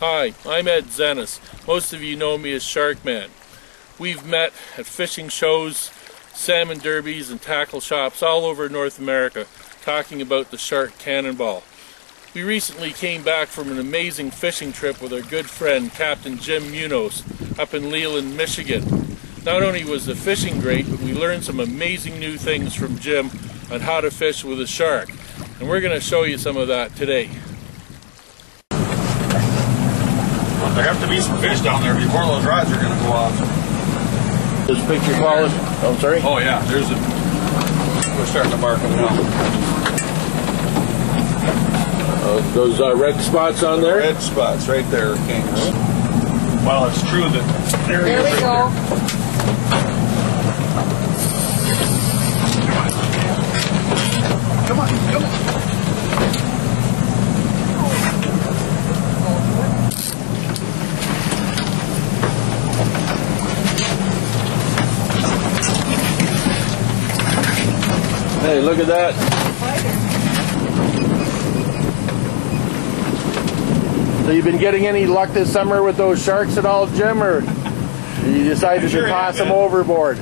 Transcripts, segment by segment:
Hi, I'm Ed Zenas. Most of you know me as Sharkman. We've met at fishing shows, salmon derbies, and tackle shops all over North America talking about the shark cannonball. We recently came back from an amazing fishing trip with our good friend Captain Jim Munoz up in Leland, Michigan. Not only was the fishing great, but we learned some amazing new things from Jim on how to fish with a shark. And we're going to show you some of that today. There have to be some fish down there before those rods are going to go off. This picture quality? Oh, I'm sorry? Oh yeah, there's a... We're starting to mark them now. Those red spots on there? Red spots right there, Kings. Well, it's true that... There we go. Come on, come on. Hey, look at that. So you've been getting any luck this summer with those sharks at all, Jim, or you decided to toss them overboard?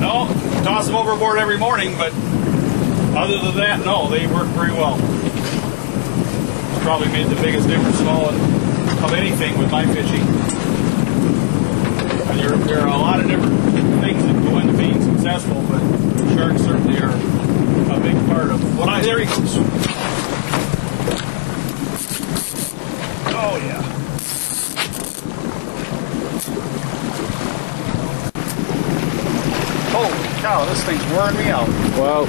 No, toss them overboard every morning, but other than that, no, they work very well. It's probably made the biggest difference of anything with my fishing. There are a lot of different things that go into being successful, but sharks certainly are a big part of what there he goes. Oh yeah. Holy cow, this thing's wearing me out. Wow.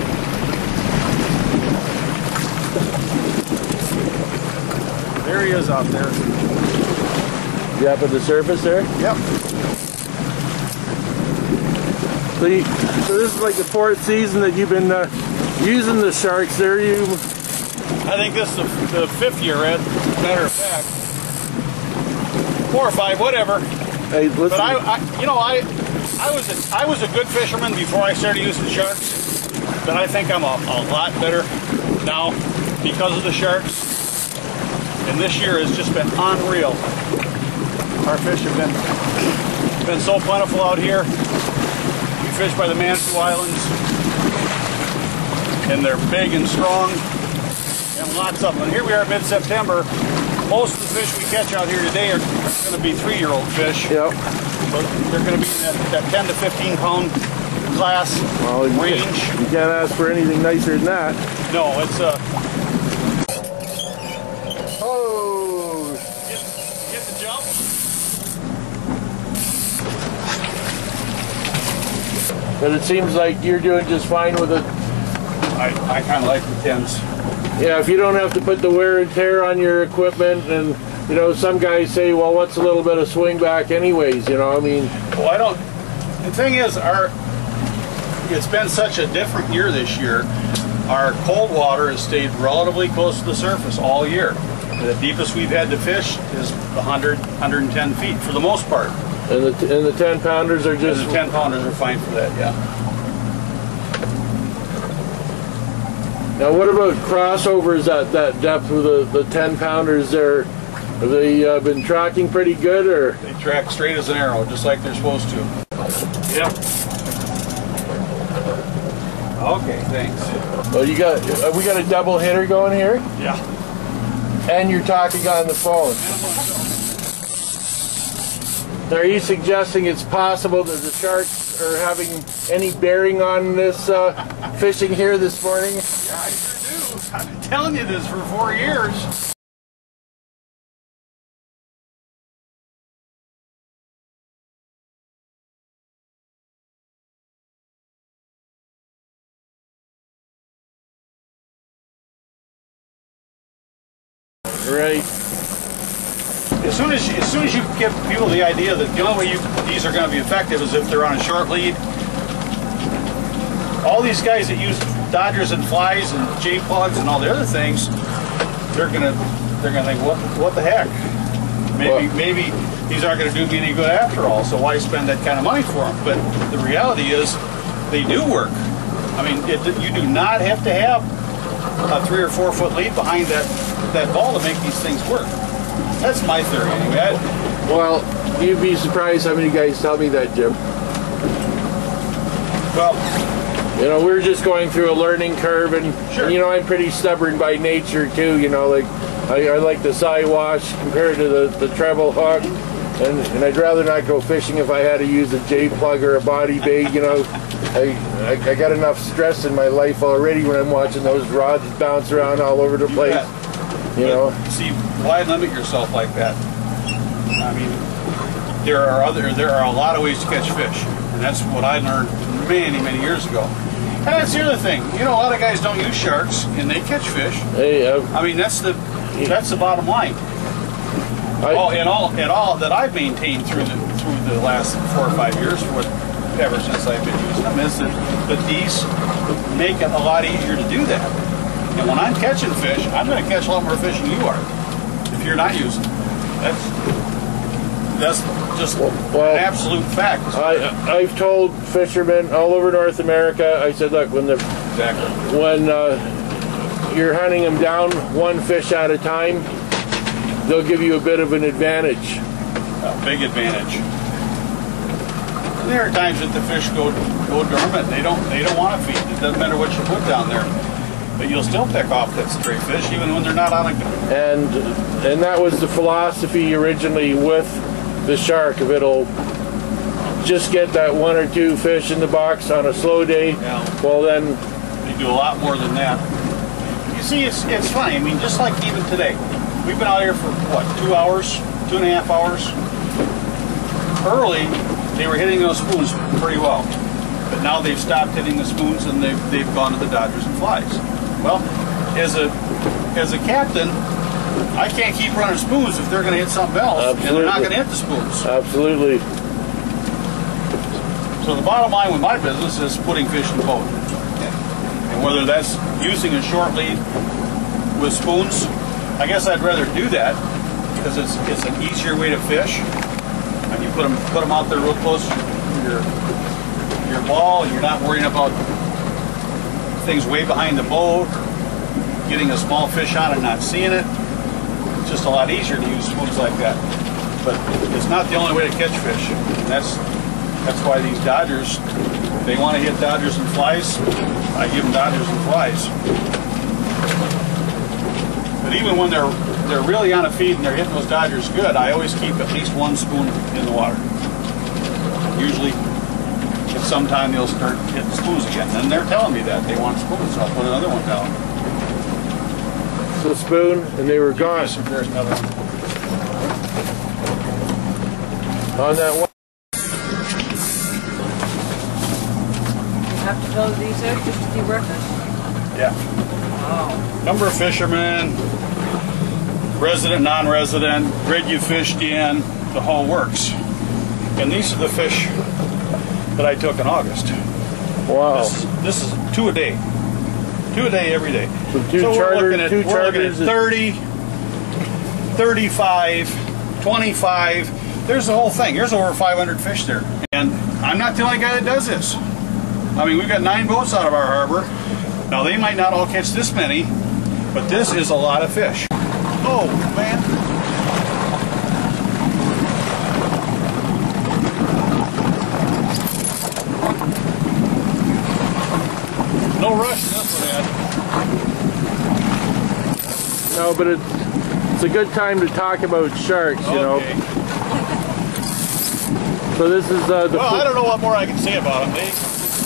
There he is out there. You up at the surface there? Yep. So this is like the fourth season that you've been using the sharks there. I think this is the fifth year, Ed. Matter of fact, 4 or 5, whatever. Hey, listen. But I was a good fisherman before I started using sharks. But I think I'm a lot better now because of the sharks. And this year has just been unreal. Our fish have been so plentiful out here. We fish by the Manitou Islands, and they're big and strong, and lots of them. And here we are mid-September. Most of the fish we catch out here today are going to be 3-year-old fish. Yep. But they're going to be in that 10 to 15 pound class range. You can't ask for anything nicer than that. No, it's Oh! Get the jump. But it seems like you're doing just fine with it. I kind of like the 10s. Yeah, if you don't have to put the wear and tear on your equipment, and you know, some guys say, well, what's a little bit of swing back anyways, you know, I mean. Well, I don't, the thing is, it's been such a different year this year. Our cold water has stayed relatively close to the surface all year. The deepest we've had to fish is 100, 110 feet for the most part. And the 10 pounders are just... And the 10 pounders are fine for that, yeah. Now what about crossovers at that depth with the 10 pounders there? Have they been tracking pretty good, or? They track straight as an arrow, just like they're supposed to. Yep. Okay, thanks. Well, we got a double hitter going here? Yeah. And you're talking on the phone. Now, are you suggesting it's possible that the sharks are having any bearing on this fishing here this morning? Yeah, I sure do. I've been telling you this for 4 years. Right. As soon as you give people the idea that the only way these are going to be effective is if they're on a short lead. All these guys that use dodgers and flies and J-plugs and all the other things, they're gonna think, what the heck? Maybe these aren't going to do me any good after all. So why spend that kind of money for them? But the reality is, they do work. I mean, you do not have to have a 3 or 4 foot lead behind that ball to make these things work. That's my theory anyway. Well, you'd be surprised how many guys tell me that, Jim. Well, you know, we're just going through a learning curve, and, sure. and you know, I'm pretty stubborn by nature too. You know, like I like the side wash compared to the treble hook, and I'd rather not go fishing if I had to use a J plug or a body bait. You know, I got enough stress in my life already when I'm watching those rods bounce around all over the place. You know. See, why limit yourself like that? I mean, there are a lot of ways to catch fish, and that's what I learned many years ago. And that's the other thing. You know, a lot of guys don't use sharks, and they catch fish. Hey, I mean, that's the bottom line. All that I've maintained through the last 4 or 5 years, ever since I've been using them, is that these make it a lot easier to do that. And when I'm catching fish, I'm going to catch a lot more fish than you are if you're not using them. That's just an absolute fact. I've told fishermen all over North America, I said, look, when you're hunting them down one fish at a time, they'll give you a bit of an advantage. A big advantage. And there are times that the fish go dormant. They don't want to feed. It doesn't matter what you put down there. But you'll still pick off that stray fish even when they're not on a... And that was the philosophy originally with the shark. If it'll just get that 1 or 2 fish in the box on a slow day, well then... They do a lot more than that. You see, it's funny. I mean, just like even today. We've been out here for, what, 2 hours? 2.5 hours? Early, they were hitting those spoons pretty well. But now they've stopped hitting the spoons and they've gone to the dodgers and flies. Well, as a captain, I can't keep running spoons if they're going to hit something else. Absolutely. And they're not going to hit the spoons. Absolutely. So the bottom line with my business is putting fish in the boat. And whether that's using a short lead with spoons, I guess I'd rather do that because it's an easier way to fish. And you put them out there real close to your ball, and you're not worrying about things way behind the boat, or getting a small fish on and not seeing it. It's just a lot easier to use spoons like that. But it's not the only way to catch fish. And that's why these dodgers, if they want to hit dodgers and flies, I give them dodgers and flies. But even when they're really on a feed and they're hitting those dodgers good, I always keep at least 1 spoon in the water. Usually, at some time they'll start hitting spoons again. And they're telling me that they want spoons, so I'll put another one down. The spoon, and they were gone. Yes, there's another one. On that one. You have to fill these out just to keep records? Yeah. Wow. Number of fishermen, resident, non-resident, grid you fished in, the whole works. And these are the fish that I took in August. Wow. This is 2 a day. 2 a day every day. So we're looking at 30, 35, 25. There's the whole thing. There's over 500 fish there. And I'm not the only guy that does this. I mean, we've got 9 boats out of our harbor. Now, they might not all catch this many, but this is a lot of fish. Oh, man. No rush in this one, Ed. No, but it's a good time to talk about sharks, you know. So this is the... Well, I don't know what more I can say about them.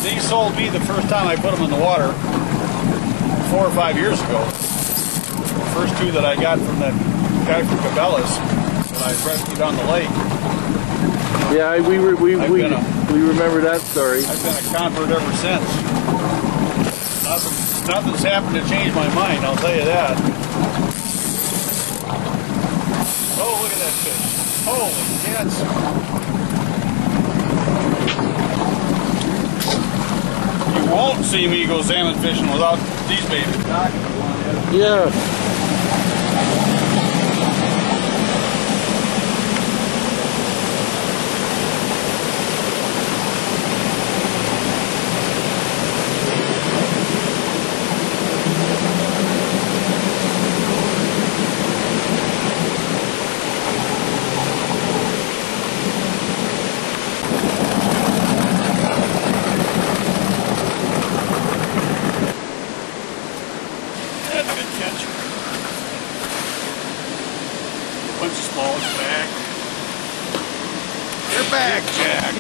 They sold me the first time I put them in the water 4 or 5 years ago. The first 2 that I got from that guy from Cabela's that I rescued on the lake. Yeah, we remember that story. I've been a convert ever since. Nothing's happened to change my mind, I'll tell you that. Oh, look at that fish. Holy cats. You won't see me go salmon fishing without these babies. Yeah. back, Jack.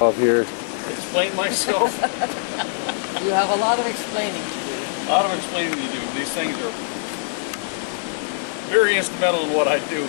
Up here. Explain myself. You have a lot of explaining to do. A lot of explaining to do. These things are very instrumental in what I do.